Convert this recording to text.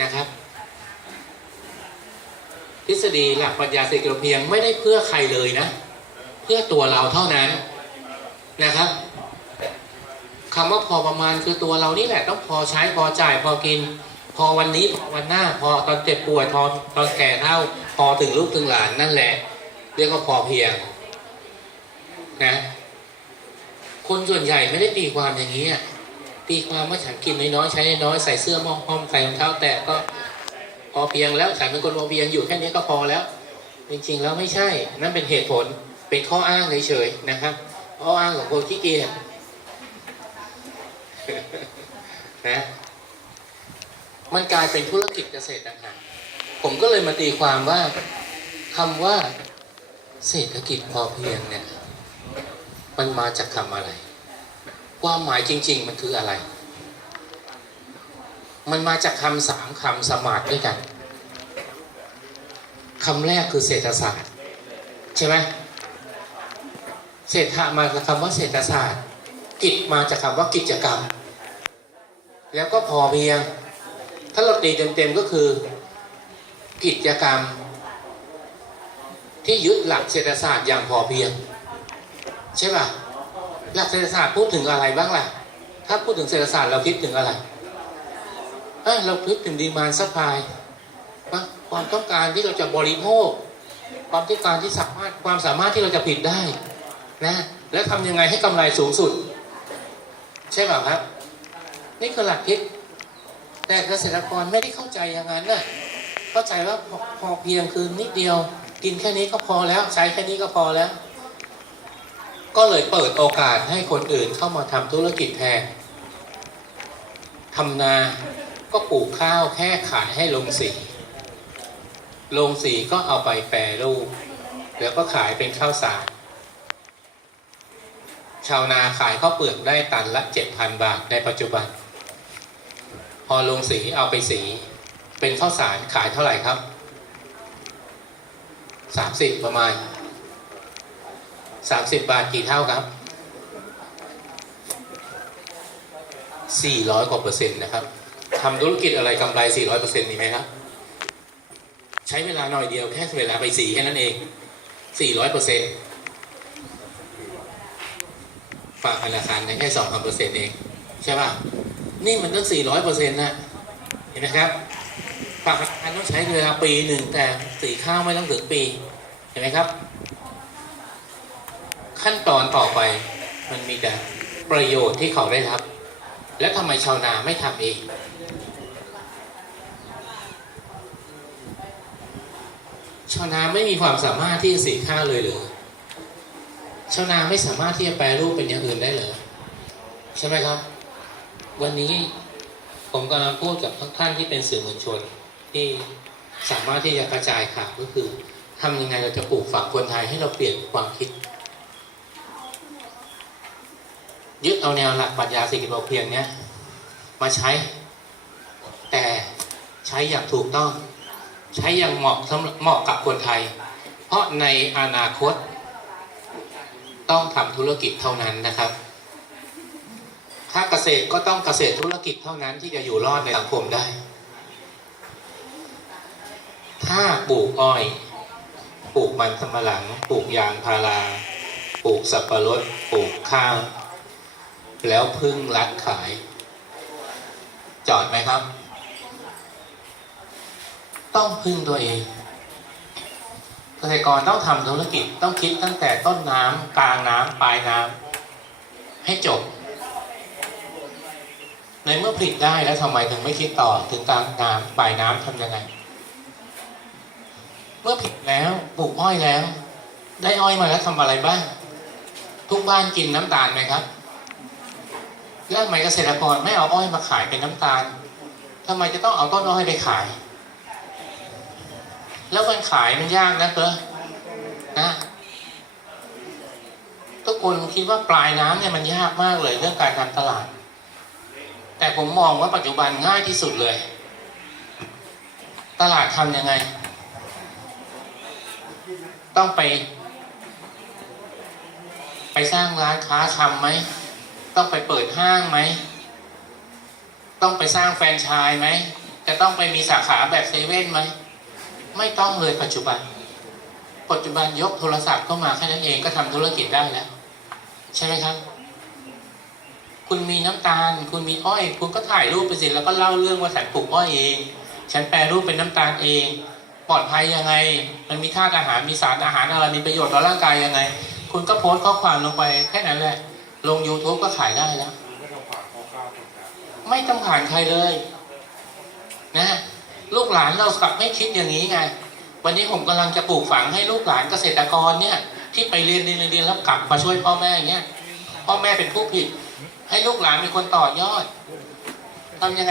นะครับ ทฤษฎีหลักปรัชญาเศรษฐกิจเพียงไม่ได้เพื่อใครเลยนะ เพื่อตัวเราเท่านั้นนะครับคำว่าพอประมาณคือตัวเรานี่แหละต้องพอใช้พอจ่ายพอกิน พอวันนี้พอวันหน้า พอตอนเจ็บป่วยพอตอนแก่เท่า พอถึงลูกถึงหลานนั่นแหละ เรียกว่าพอเพียงนะคนส่วนใหญ่ไม่ได้ตีความอย่างนี้อะ ตีความว่าฉันกินน้อยๆใช้น้อยใส่เสื้อมองห้อมใส่รองเท้าแตะก็พอเพียงแล้วฉันเป็นคนพอเพียงอยู่แค่นี้ก็พอแล้ว จริงๆแล้วไม่ใช่นั่นเป็นเหตุผลเป็นข้ออ้างเฉยๆนะครับข้ออ้างของคนขี้เกียจนะมันกลายเป็นธุรกิจเกษตรต่างหากผมก็เลยมาตีความว่าคำว่าเศรษฐกิจพอเพียงเนี่ย มันมาจากคำอะไร ความหมายจริง ๆ มันคืออะไร มันมาจากคำสามคำสมาร์ทด้วยกันคำแรกคือเศรษฐศาสตร์ ใช่ไหมเศรษฐะมาจากคำว่าเศรษฐศาสตร์ กิจมาจากคำว่ากิจกรรม แล้วก็พอเพียง ถ้าเราตีเต็มๆก็คือ กิจกรรม ที่ยึดหลักเศรษฐศาสตร์อย่างพอเพียง ใช่ป่ะ หลักเศรษฐศาสตร์พูดถึงอะไรบ้างล่ะ ถ้าพูดถึงเศรษฐศาสตร์เราคิดถึงอะไรเอ้ยเราคิดถึงดีมานซัพพลายความต้องการที่เราจะบริโภค ความต้องการที่สามารถความสามารถที่เราจะผลิตได้นะแล้วทำยังไงให้กำไรสูงสุด ใช่เปล่าครับ นี่คือหลักคิด แต่เกษตรกรไม่ได้เข้าใจอย่างนั้นนะเข้าใจว่าพอพอเพียงคือนิดเดียว กินแค่นี้ก็พอแล้ว ใช้แค่นี้ก็พอแล้ว ก็เลยเปิดโอกาสให้คนอื่นเข้ามาทำธุรกิจแทนทำนาก็ปลูกข้าวแค่ขายให้ลงสีลงสีก็เอาไปแปรรูป แล้วก็ขายเป็นข้าวสาร ชาวนาขายข้าวเปลือกได้ตันละ7,000บาทในปัจจุบัน พอลงสีเอาไปสี เป็นข้าวสารขายเท่าไหร่ครับ30ประมาณ 30บาทกี่เท่าครับ400กว่าเปอร์เซ็นต์นะครับทำธุรกิจอะไรกำไร400เปอร์เซ็นต์มีไหมครับ ใช้เวลาหน่อยเดียวแค่เวลาไปสีแค่นั้นเอง400เปอร์เซ็นต์ฝากธนาคารในแค่2เปอร์เซ็นต์เองใช่ป่ะ นี่มันตั้ง400เปอร์เซ็นต์นะเห็นไหมครับฝากธนาคารต้องใช้เวลาปีหนึ่งแต่สีข้าวไม่ต้องถึงปี เห็นไหมครับ ขั้นตอนต่อไปมันมีแต่ประโยชน์ที่เขาได้รับ แล้วทำไมชาวนาไม่ทำเองชาวนาไม่มีความสามารถที่จะสีข้าวเลยเหรือชาวนาไม่สามารถที่จะแปลรูปเป็นอย่างอื่นได้เหรอใช่ไหมครับ วันนี้ผมกำลังพูดกับทุกท่านที่เป็นสื่อมวลชน ที่สามารถที่จะกระจายข่าวก็คือทำยังไงเราจะปลูกฝังคนไทยให้เราเปลี่ยนความคิด ยึดเอาแนวหลักปรัชญาเศรษฐกิจพอเพียงเนี้ยมาใช้ แต่ใช้อย่างถูกต้อง ใช้อย่างเหมาะสำหรับเหมาะกับคนไทย เพราะในอนาคต ต้องทำธุรกิจเท่านั้นนะครับ ถ้าเกษตรก็ต้องเกษตรธุรกิจเท่านั้นที่จะอยู่รอดในสังคมได้ ถ้าปลูกอ้อยปลูกมันสำปะหลัง ปลูกยางพารา ปลูกสับปะรด ปลูกข้าว แล้วพึ่งรัดขาย จอดไหมครับ ต้องพึ่งตัวเองเกษตรกรต้องทำธุรกิจต้องคิดตั้งแต่ต้นน้ำกลางน้ำปลายน้ำให้จบ ในเมื่อผลิตได้แล้วทำไมถึงไม่คิดต่อถึงกลางน้ำปลายน้ำทำยังไง เมื่อผลิตแล้วปลูกอ้อยแล้ว ได้อ้อยมาแล้วทำอะไรบ้าง ทุกบ้านกินน้ำตาลไหมครับ แล้วทำไมเกษตรกรไม่เอาอ้อยมาขายเป็นน้ำตาลทำไมจะต้องเอาต้นอ้อยไปขาย แล้วมันขายมันยากนะเตอนะทุกคนคิดว่าปลายน้ำเนี่ยมันยากมากเลยเรื่องการทำตลาด แต่ผมมองว่าปัจจุบันง่ายที่สุดเลย ตลาดทำยังไง ต้องไป ไปสร้างร้านค้าทำไหม ต้องไปเปิดห้างไหม ต้องไปสร้างแฟรนไชส์ไหม จะต้องไปมีสาขาแบบเซเว่นไหม ไม่ต้องเลยปัจจุบัน ปัจจุบันยกโทรศัพท์เข้ามาแค่นั้นเองก็ทำธุรกิจได้แล้ว ใช่ไหมครับ คุณมีน้ำตาล คุณมีอ้อย คุณก็ถ่ายรูปไปสิแล้วก็เล่าเรื่องว่าฉันปลูกอ้อยเอง ฉันแปรรูปเป็นน้ำตาลเอง ปลอดภัยยังไง มันมีธาตุอาหารมีสารอาหารอะไรมีประโยชน์ต่อร่างกายยังไง คุณก็โพสต์ข้อความลงไปแค่นั้นแหละ ลง YouTube ก็ขายได้แล้ว ไม่ต้องผ่านใครเลย นะ ลูกหลานเรากลับไม่คิดอย่างนี้ไง วันนี้ผมกำลังจะปลูกฝังให้ลูกหลานเกษตรกรเนี่ย ที่ไปเรียนเรียนเรียนแล้วกลับมาช่วยพ่อแม่อย่างเงี้ยพ่อแม่เป็นผู้ผิด ให้ลูกหลานเป็นคนต่อยอดทำยังไง